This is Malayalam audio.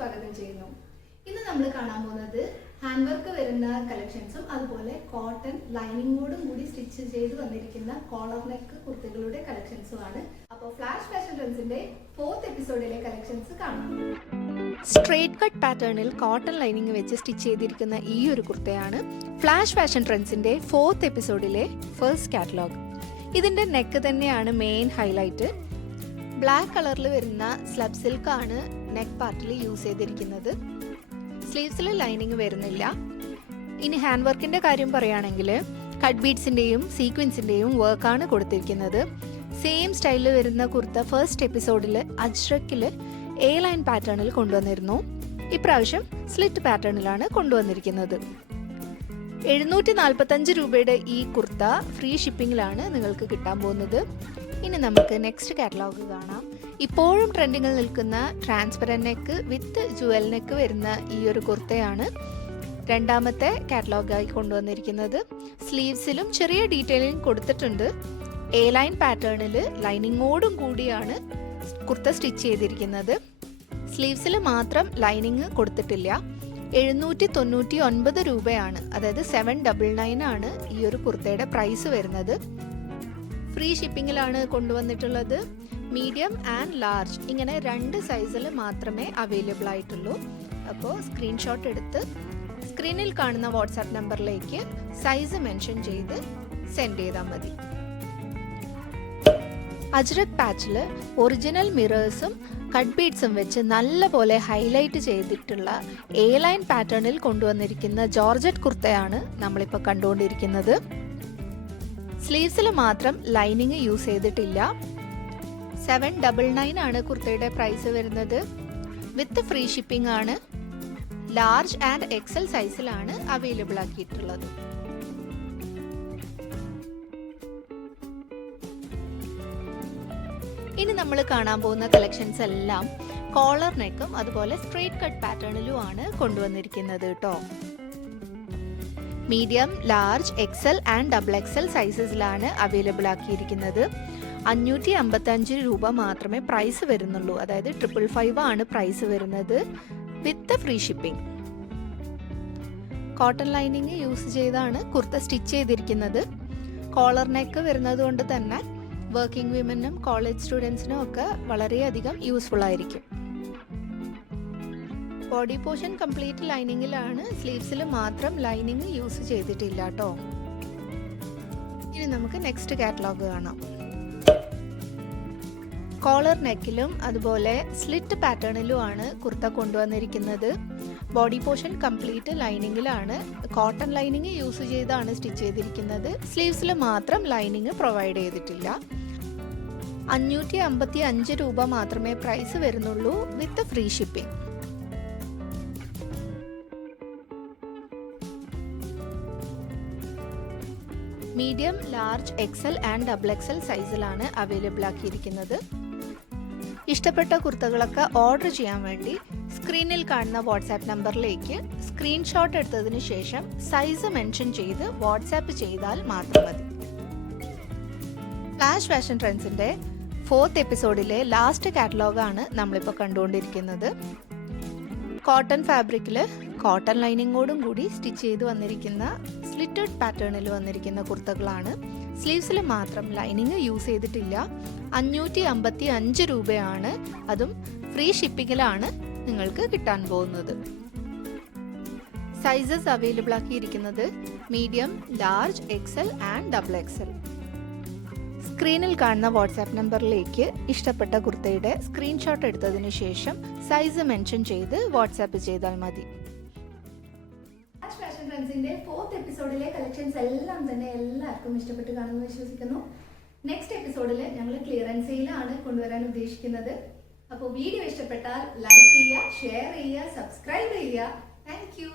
സ്വാഗതം ചെയ്യുന്നു. ഇന്ന് നമ്മൾ കാണാൻ പോകുന്നത് ഹാൻഡ് വർക്ക് വരുന്ന കളക്ഷൻസും അതുപോലെ കോട്ടൺ ലൈനിങ്ങോടും കൂടി സ്റ്റിച്ച് ചെയ്ത് വന്നിരിക്കുന്ന കോളർ നെക്ക് കുർത്തികളുടെ കളക്ഷൻസുമാണ്. അപ്പോൾ ഫ്ലാഷ് ഫാഷൻ ട്രെൻഡ്സിന്റെ 4th എപ്പിസോഡിലെ കളക്ഷൻസ് കാണാം. സ്ട്രേറ്റ് കട്ട് പാറ്റേണിൽ കോട്ടൺ ലൈനിങ് വെച്ച് സ്റ്റിച്ച് ചെയ്തിരിക്കുന്ന ഈ ഒരു കുർത്തയാണ് ഫ്ലാഷ് ഫാഷൻ ട്രെൻഡ്സിന്റെ 4th എപ്പിസോഡിലെ ഫസ്റ്റ് കാറ്റലോഗ്. ഇതിന്റെ നെക്ക് തന്നെയാണ് മെയിൻ ഹൈലൈറ്റ്. ബ്ലാക്ക് കളറിൽ വരുന്ന സ്ലബ് സിൽക്ക് ആണ് നെക്ക് പാർട്ടിൽ യൂസ് ചെയ്തിരിക്കുന്നത്. സ്ലീവ്സിൽ ലൈനിങ് വരുന്നില്ല. ഇനി ഹാൻഡ് വർക്കിന്റെ കാര്യം പറയുകയാണെങ്കിൽ കട്ട് ബീഡ്സിന്റെയും സീക്വൻസിന്റെയും വർക്കാണ് കൊടുത്തിരിക്കുന്നത്. സെയിം സ്റ്റൈലിൽ വരുന്ന കുർത്ത ഫസ്റ്റ് എപ്പിസോഡിൽ അജ്രക്കിൽ എ ലൈൻ പാറ്റേണിൽ കൊണ്ടുവന്നിരുന്നു. ഇപ്രാവശ്യം സ്ലിറ്റ് പാറ്റേണിലാണ് കൊണ്ടുവന്നിരിക്കുന്നത്. 745 രൂപയുടെ ഈ കുർത്ത ഫ്രീ ഷിപ്പിംഗിലാണ് നിങ്ങൾക്ക് കിട്ടാൻ പോകുന്നത്. ഇനി നമുക്ക് നെക്സ്റ്റ് കാറ്റലോഗ് കാണാം. ഇപ്പോഴും ട്രെൻഡിങ്ങിൽ നിൽക്കുന്ന ട്രാൻസ്പെറൻറ്റ് നെക്ക് വിത്ത് ജുവൽ നെക്ക് വരുന്ന ഈ ഒരു കുർത്തയാണ് രണ്ടാമത്തെ കാറ്റലോഗായി കൊണ്ടുവന്നിരിക്കുന്നത്. സ്ലീവ്സിലും ചെറിയ ഡീറ്റെയിലിംഗ് കൊടുത്തിട്ടുണ്ട്. എ ലൈൻ പാറ്റേണിൽ ലൈനിങ്ങോടും കൂടിയാണ് കുർത്ത സ്റ്റിച്ച് ചെയ്തിരിക്കുന്നത്. സ്ലീവ്സിൽ മാത്രം ലൈനിങ് കൊടുത്തിട്ടില്ല. 799 രൂപയാണ്, അതായത് 799 ആണ് ഈ ഒരു കുർത്തയുടെ പ്രൈസ് വരുന്നത്. ഫ്രീ ഷിപ്പിങ്ങിലാണ് കൊണ്ടുവന്നിട്ടുള്ളത്. മീഡിയം ആൻഡ് ലാർജ് ഇങ്ങനെ 2 സൈസിൽ മാത്രമേ അവൈലബിൾ ആയിട്ടുള്ളൂ. അപ്പോൾ സ്ക്രീൻഷോട്ട് എടുത്ത് സ്ക്രീനിൽ കാണുന്ന വാട്സാപ്പ് നമ്പറിലേക്ക് സൈസ് മെൻഷൻ ചെയ്ത് സെൻഡ് ചെയ്താൽ മതി. അജ്രക് പാച്ചിൽ ഒറിജിനൽ മിറേഴ്സും കട്ട് ബീഡ്സും വെച്ച് നല്ലപോലെ ഹൈലൈറ്റ് ചെയ്തിട്ടുള്ള എ ലൈൻ പാറ്റേണിൽ കൊണ്ടുവന്നിരിക്കുന്ന ജോർജറ്റ് കുർത്തയാണ് നമ്മളിപ്പോൾ കണ്ടുകൊണ്ടിരിക്കുന്നത്. സ്ലീവ്സിൽ മാത്രം ലൈനിങ് യൂസ് ചെയ്തിട്ടില്ല. 799 ആണ് കുർത്തയുടെ പ്രൈസ് വരുന്നത്. വിത്ത് ഫ്രീ ഷിപ്പിംഗ് ആണ്. ലാർജ് ആൻഡ് എക്സൽ സൈസിലാണ് അവൈലബിൾ ആക്കിയിട്ടുള്ളത്. ഇനി നമ്മൾ കാണാൻ പോകുന്ന കളക്ഷൻസ് എല്ലാം കോളർ നെക്കും അതുപോലെ സ്ട്രേറ്റ് കട്ട് പാറ്റേണിലുമാണ് കൊണ്ടുവന്നിരിക്കുന്നത് കേട്ടോ. Medium, large, XL and double XL സൈസസിലാണ് അവൈലബിൾ ആക്കിയിരിക്കുന്നത്. 555 രൂപ മാത്രമേ പ്രൈസ് വരുന്നുള്ളൂ, അതായത് 555 ആണ് പ്രൈസ് വരുന്നത് with free shipping. Cotton lining use ചെയ്താണ് കുർത്ത സ്റ്റിച്ച് ചെയ്തിരിക്കുന്നത്. കോളർ നെക്ക് വരുന്നത് കൊണ്ട് തന്നെ വർക്കിംഗ് വിമനും കോളേജ് സ്റ്റുഡൻസിനും ഒക്കെ വളരെയധികം യൂസ്ഫുൾ ആയിരിക്കും. ബോഡി പോർഷൻ കംപ്ലീറ്റ് ലൈനിങ്ങിലാണ്. സ്ലീവ്സിൽ മാത്രം ലൈനിങ് യൂസ് ചെയ്തിട്ടില്ല കേട്ടോ. ഇനി നമുക്ക് നെക്സ്റ്റ് കാറ്റലോഗ് കാണാം. കോളർ നെക്കിലും അതുപോലെ സ്ലിറ്റ് പാറ്റേണിലുമാണ് കുർത്ത കൊണ്ടുവന്നിരിക്കുന്നത്. ബോഡി പോർഷൻ കംപ്ലീറ്റ് ലൈനിങ്ങിലാണ്. കോട്ടൺ ലൈനിങ് യൂസ് ചെയ്താണ് സ്റ്റിച്ച് ചെയ്തിരിക്കുന്നത്. സ്ലീവ്സിൽ മാത്രം ലൈനിങ് പ്രൊവൈഡ് ചെയ്തിട്ടില്ല. 555 രൂപ മാത്രമേ പ്രൈസ് വരുന്നുള്ളൂ with free shipping. Medium, large, XL and double XL സൈസിലാണ് അവൈലബിൾ ആക്കിയിരിക്കുന്നത്. ഇഷ്ടപ്പെട്ട കുർത്തകളൊക്കെ ഓർഡർ ചെയ്യാൻ വേണ്ടി സ്ക്രീനിൽ കാണുന്ന വാട്സാപ്പ് നമ്പറിലേക്ക് സ്ക്രീൻഷോട്ട് എടുത്തതിന് ശേഷം സൈസ് മെൻഷൻ ചെയ്ത് വാട്സാപ്പ് ചെയ്താൽ മാത്രം മതി. ഫ്ലാഷ് ഫാഷൻ ട്രെൻഡ്സിന്റെ 4th എപ്പിസോഡിലെ ലാസ്റ്റ് കാറ്റലോഗാണ് നമ്മളിപ്പോൾ കണ്ടുകൊണ്ടിരിക്കുന്നത്. കോട്ടൺ ഫാബ്രിക്കിൽ കോട്ടൺ ലൈനിങ്ങോടും കൂടി സ്റ്റിച്ച് ചെയ്ത് വന്നിരിക്കുന്ന സ്ലിറ്റഡ് പാറ്റേണിൽ വന്നിരിക്കുന്ന കുർത്തകളാണ്. സ്ലീവ്സിൽ മാത്രം ലൈനിങ് യൂസ് ചെയ്തിട്ടില്ല. 555 രൂപയാണ്, അതും ഫ്രീ ഷിപ്പിങ്ങിലാണ് നിങ്ങൾക്ക് കിട്ടാൻ പോകുന്നത്. സൈസസ് അവൈലബിൾ ആക്കിയിരിക്കുന്നത് medium, large, XL and double XL. സ്ക്രീനിൽ കാണുന്ന വാട്സാപ്പ് നമ്പറിലേക്ക് ഇഷ്ടപ്പെട്ട കുർത്തയുടെ സ്ക്രീൻഷോട്ട് എടുത്തതിന് ശേഷം സൈസ് മെൻഷൻ ചെയ്ത് വാട്സാപ്പ് ചെയ്താൽ മതി. ഫാഷൻ ട്രെൻഡ്സിന്റെ 4th എപ്പിസോഡിലെ കളക്ഷൻസ് എല്ലാം തന്നെ എല്ലാവർക്കും ഇഷ്ടപ്പെട്ട് കാണുമെന്ന് വിശ്വസിക്കുന്നു. നെക്സ്റ്റ് എപ്പിസോഡിൽ ഞങ്ങൾ ക്ലിയറൻസ് സെയിലാണ് കൊണ്ടുവരാൻ ഉദ്ദേശിക്കുന്നത്. അപ്പോൾ വീഡിയോ ഇഷ്ടപ്പെട്ടാൽ ലൈക്ക് ചെയ്യുക, ഷെയർ ചെയ്യുക, സബ്സ്ക്രൈബ് ചെയ്യുക. Thank you.